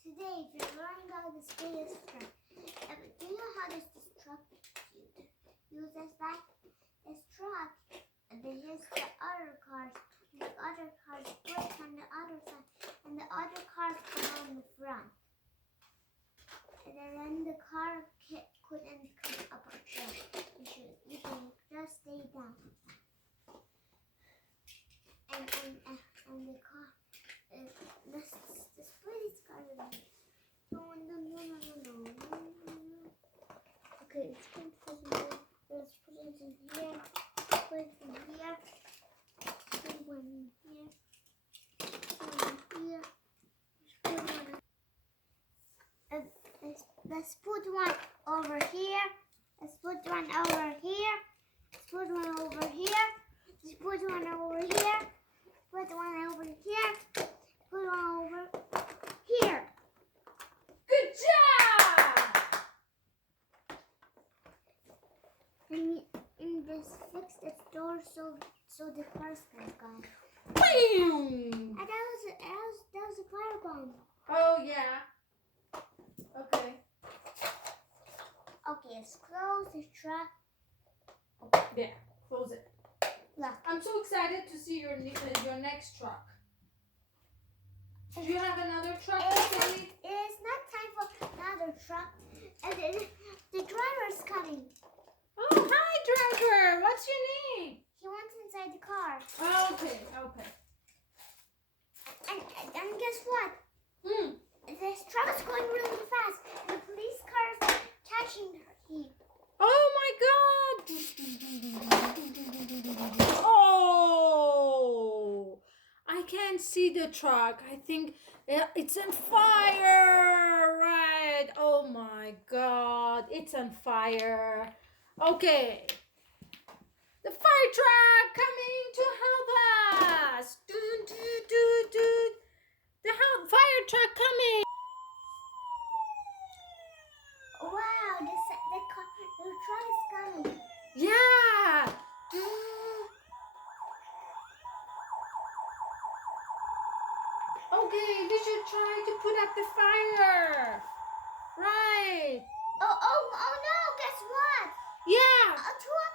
Today we're learning how to spin this truck. Do you know how this truck uses that? This truck, and then here's the other cars. The other cars brake on the other side, and the other cars go on the front. And then the car couldn't come up there. You can just stay down. And the car, the split car. No. Okay, let's put it in here. Put it in here. Put it in here. Let's put one over here. Let's put one over here. Let's put one over here. Let's put one over here. Put one over here. Put one over here. Good job! And this fix this door so the cars can go. Boom! And that was a fire bomb. Oh yeah. Okay. Okay, let's close the truck. There. Close it. Look. I'm so excited to see your next truck. Do you have another truck? It's not time for another truck. And the driver's coming. Oh, hi, driver. What's your name? He wants inside the car. Okay. And guess what? This truck is going really fast. The police car is catching him. Oh my God! Oh! I can't see the truck. I think it's on fire. Right. Oh my God. It's on fire. Okay. The fire truck coming to help us. The fire truck coming. Wow, the truck is coming. Yeah. Okay, we should try to put out the fire. Right. Oh no, guess what? Yeah. Two of